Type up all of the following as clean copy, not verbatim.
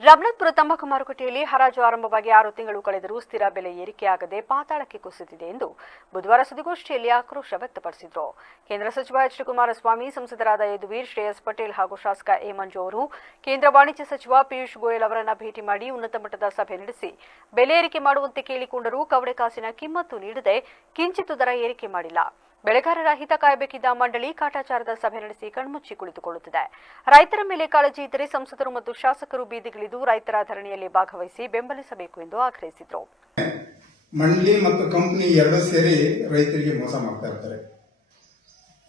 ರಮಣಾಪುರ ತಂಬಾಕು ಮಾರುಕಟ್ಟೆಯಲ್ಲಿ ಹರಾಜು ಆರಂಭವಾಗಿ 6 ತಿಂಗಳು ಕಳೆದರೂ ಸ್ಥಿರ ಬೆಲೆ ಏರಿಕೆಯಾಗದೆ ಪಾತಾಳಕ್ಕೆ ಕುಸಿದಿದೆ ಎಂದು ಬುಧವಾರ ಸುದ್ದಿಗೋಷ್ಠಿಯಲ್ಲಿ ಆಕ್ರೋಶ ವ್ಯಕ್ತಪಡಿಸಿದರು. ಕೇಂದ್ರ ಸಚಿವ ಎಚ್ ಡಿ ಕುಮಾರಸ್ವಾಮಿ, ಸಂಸದರಾದ ಯದುವೀರ್, ಶ್ರೇಯಸ್ ಪಟೇಲ್ ಹಾಗೂ ಶಾಸಕ ಎ ಮಂಜು ಅವರು ಕೇಂದ್ರ ವಾಣಿಜ್ಯ ಸಚಿವ ಪಿಯೂಷ್ ಗೋಯಲ್ ಅವರನ್ನು ಭೇಟಿ ಮಾಡಿ ಉನ್ನತ ಮಟ್ಟದ ಸಭೆ ನಡೆಸಿ ಬೆಲೆ ಏರಿಕೆ ಮಾಡುವಂತೆ ಕೇಳಿಕೊಂಡರೂ ಕವಡೆ ಕಾಸಿನ ಕಿಮ್ಮತ್ತು ನೀಡದೆ ಕಿಂಚಿತ್ತೂ ದರ ಏರಿಕೆ ಮಾಡಿಲ್ಲ. ಬೆಳೆಗಾರರ ಹಿತ ಕಾಯಬೇಕಿದ್ದ ಮಂಡಳಿ ಕಾಟಾಚಾರದ ಸಭೆ ನಡೆಸಿ ಕಣ್ಮುಚ್ಚಿ ಕುಳಿತುಕೊಳ್ಳುತ್ತಿದೆ. ರೈತರ ಮೇಲೆ ಕಾಳಜಿ ಇದ್ದರೆ ಸಂಸದರು ಮತ್ತು ಶಾಸಕರು ಬೀದಿಗಿಳಿದು ರೈತರ ಧರಣಿಯಲ್ಲಿ ಭಾಗವಹಿಸಿ ಬೆಂಬಲಿಸಬೇಕು ಎಂದು ಆಗ್ರಹಿಸಿದರು. ಮಂಡಳಿ ಮತ್ತು ಕಂಪನಿ ಎರಡೂ ಸೇರಿ ರೈತರಿಗೆ ಮೋಸ ಮಾಡ್ತಾ ಇರ್ತಾರೆ.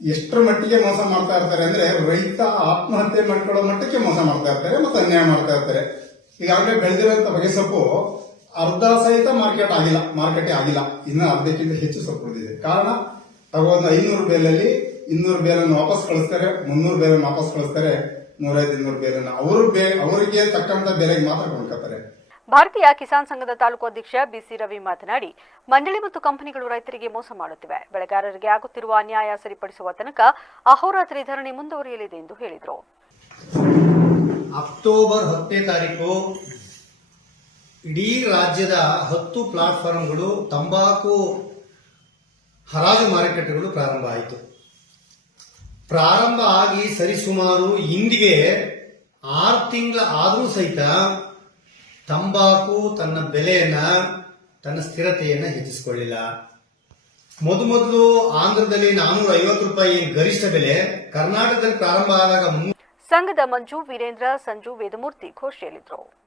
ಎಷ್ಟರ ಮಟ್ಟಿಗೆ ಮೋಸ ಮಾಡ್ತಾ ಇರ್ತಾರೆ ಅಂದ್ರೆ ರೈತ ಆತ್ಮಹತ್ಯೆ ಮಾಡ್ಕೊಳ್ಳೋ ಮಟ್ಟಕ್ಕೆ ಮೋಸ ಮಾಡ್ತಾ ಇರ್ತಾರೆ ಮತ್ತು ಅನ್ಯಾಯ ಮಾಡ್ತಾ ಇರ್ತಾರೆ. ಈಗಾಗಲೇ ಬೆಳೆದಿರುವಂತ ಬಗೆಸೊಪ್ಪು ಅರ್ಧ ಸಹಿತ ಮಾರ್ಕೆಟ್ ಆಗಿಲ್ಲ. ಇನ್ನು ಅರ್ಧಕ್ಕಿಂತ ಹೆಚ್ಚು ಸೊಪ್ಪು ಉಳಿದಿದೆ. ಕಾರಣ ತಗೊಂಡು 500 ಬೇಲಲ್ಲಿ 200 ಬೇಲನ್ನು ವಾಪಸ್ ಕಳಿಸ್ತಾರೆ, 300 ಬೇಲನ್ನು ವಾಪಸ್ ಕಳಿಸ್ತಾರೆ, 150-200 ಬೇಲನ್ನು ಅವರಿಗೆ ತಕ್ಕಂತ ಬೆಲೆಗೆ ಮಾತ್ರ ಕೊಂಡ್ಕೊತಾರೆ. ಭಾರತೀಯ ಕಿಸಾನ್ ಸಂಘದ ತಾಲೂಕು ಅಧ್ಯಕ್ಷ ಬಿಸಿ ರವಿ ಮಾತನಾಡಿ, ಮಂಡಳಿ ಮತ್ತು ಕಂಪನಿಗಳು ರೈತರಿಗೆ ಮೋಸ ಮಾಡುತ್ತಿವೆ. ಬೆಳೆಗಾರರಿಗೆ ಆಗುತ್ತಿರುವ ಅನ್ಯಾಯ ಸರಿಪಡಿಸುವ ತನಕ ಅಹೋರಾತ್ರಿ ಧರಣಿ ಮುಂದುವರಿಯಲಿದೆ ಎಂದು ಹೇಳಿದರು. ಅಕ್ಟೋಬರ್ 10ನೇ ತಾರೀಕು ಇಡೀ ರಾಜ್ಯದ 10 ಪ್ಲಾಟ್ಫಾರ್ಮ್ಗಳು ತಂಬಾಕು ಹರಾಜು ಮಾರುಕಟ್ಟೆಗಳು ಪ್ರಾರಂಭ ಆಯಿತು. ಪ್ರಾರಂಭ ಆಗಿ ಸರಿಸುಮಾರು ಇಂದಿಗೆ 6 ತಿಂಗಳ ಆದರೂ ಸಹಿತ ತಂಬಾಕು ತನ್ನ ಬೆಲೆಯನ್ನ, ತನ್ನ ಸ್ಥಿರತೆಯನ್ನ ಹೆಚ್ಚಿಸಿಕೊಳ್ಳಿಲ್ಲ. ಮೊದಲು ಆಂಧ್ರದಲ್ಲಿ 450 ರೂಪಾಯಿ ಗರಿಷ್ಠ ಬೆಲೆ, ಕರ್ನಾಟಕದಲ್ಲಿ ಪ್ರಾರಂಭ ಆದಾಗ ಸಂಘದ ಮಂಜು, ವೀರೇಂದ್ರ, ಸಂಜು, ವೇದಮೂರ್ತಿ ಘೋಷಿಯಲ್ಲಿದ್ದರು.